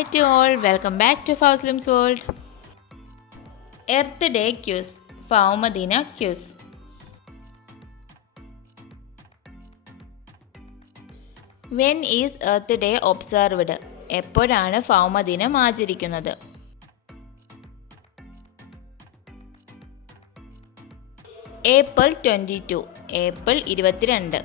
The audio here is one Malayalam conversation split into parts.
Hi to all, welcome back to FouzLimz World. Earth Day Quiz, Faumadina Quiz. When is Earth Day observed? എപ്പോഴാണ് ഭൗമദിനം ആചരിക്കുന്നത്? April 22, April 22.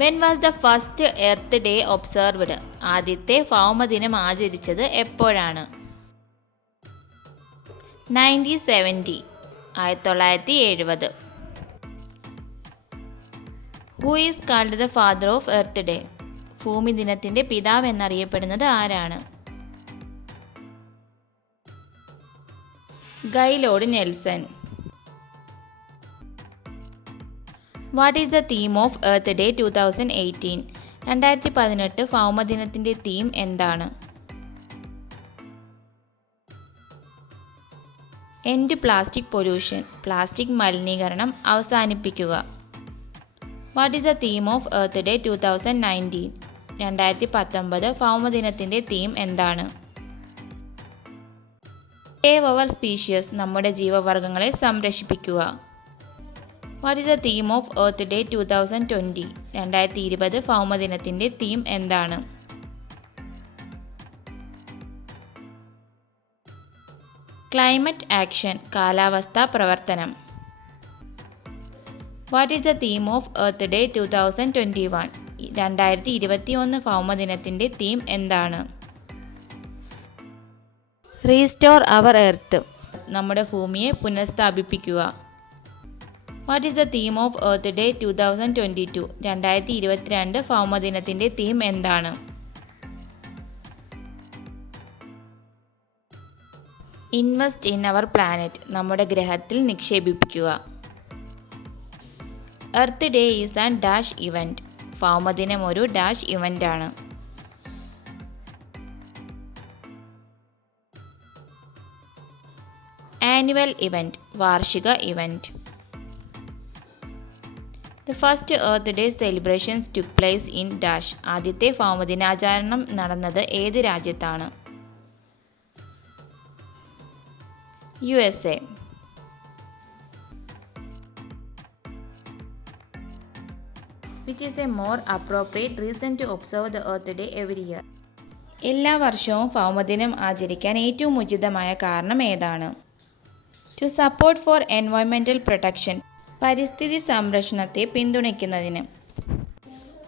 When was the first Earth Day observed? ആദ്യത്തെ ഭൗമദിനം ആചരിച്ചത് എപ്പോഴാണ്? 1970, 1970. Who is called the father of Earth Day? ഭൂമി ദിനത്തിൻ്റെ പിതാവ് എന്നറിയപ്പെടുന്നത് ആരാണ്? Gaylord Nelson. What is the theme of Earth Day 2018? 2018 ഭൗമദിനത്തിൻ്റെ തീം എന്താണ്? എൻഡ് പ്ലാസ്റ്റിക് പൊല്യൂഷൻ, പ്ലാസ്റ്റിക് മലിനീകരണം അവസാനിപ്പിക്കുക. What is the theme of Earth Day 2019? 2019 ഭൗമദിനത്തിൻ്റെ തീം എന്താണ്? സേവ് അവർ സ്പീഷ്യസ്, നമ്മുടെ ജീവവർഗങ്ങളെ സംരക്ഷിപ്പിക്കുക. What is the theme of Earth Day 2020? 2020 ഭൗമദിനത്തിൻ്റെ തീം എന്താണ്? ക്ലൈമറ്റ് ആക്ഷൻ, കാലാവസ്ഥാ പ്രവർത്തനം. What is the theme of Earth Day 2021? 2021 ഭൗമദിനത്തിൻ്റെ തീം എന്താണ്? റീസ്റ്റോർ അവർ എർത്ത്, നമ്മുടെ ഭൂമിയെ പുനഃസ്ഥാപിപ്പിക്കുക. What is the theme of Earth Day 2022? 2022 ഭൗമദിനത്തിൻ്റെ തീം എന്താണ്? ഇൻവെസ്റ്റ് ഇൻ അവർ പ്ലാനറ്റ്, നമ്മുടെ ഗ്രഹത്തിൽ നിക്ഷേപിപ്പിക്കുക. Earth Day is an dash event, ഭൗമദിനം ഒരു ഡാഷ് ഇവൻ്റ് ആണ്. ആനുവൽ ഇവൻറ്റ്, വാർഷിക event. The first Earth Day celebrations took place in dash, ആദ്യത്തെ ഭൗമദിനാചരണം നടന്നത് ഏത് രാജ്യത്താണ്? USA. Which is a more appropriate reason to observe the Earth Day every year? എല്ലാ വർഷവും ഭൗമദിനം ആചരിക്കാൻ ഏറ്റവും ഉചിതമായ കാരണം ഏതാണ്? To support for environmental protection, പരിസ്ഥിതി സംരക്ഷണത്തെ പിന്തുണയ്ക്കുന്നതിന്.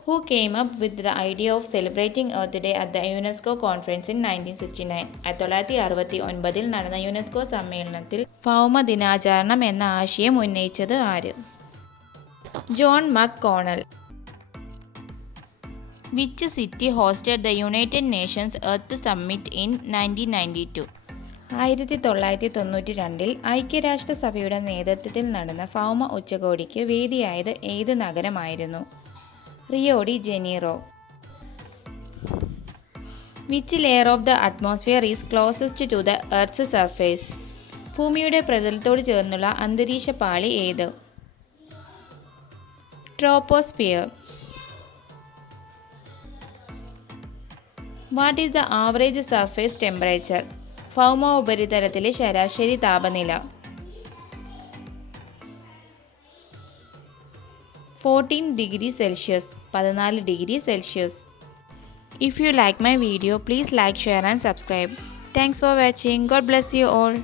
Who came up with the idea of celebrating Earth Day at the UNESCO conference in 1969? 1969 നടന്ന യുനെസ്കോ സമ്മേളനത്തിൽ ഭൗമദിനാചരണം എന്ന ആശയം ഉന്നയിച്ചത് ആര്? John McConnell. Which city hosted the United Nations Earth Summit in 1992? 1992 ഐക്യരാഷ്ട്രസഭയുടെ നേതൃത്വത്തിൽ നടന്ന ഭൗമ ഉച്ചകോടിക്ക് വേദിയായത് ഏത് നഗരമായിരുന്നു? Rio de Janeiro. Which layer of the atmosphere is closest to the Earth's surface? ഭൂമിയുടെ പ്രതലത്തോട് ചേർന്നുള്ള അന്തരീക്ഷ പാളി ഏത്? Troposphere. What is the average surface temperature? ഭൗമ ഉപരിതലത്തിലെ ശരാശരി താപനില. 14 degrees Celsius, 14 degrees Celsius. If you like my video, please like, share and subscribe. Thanks for watching. God bless you all.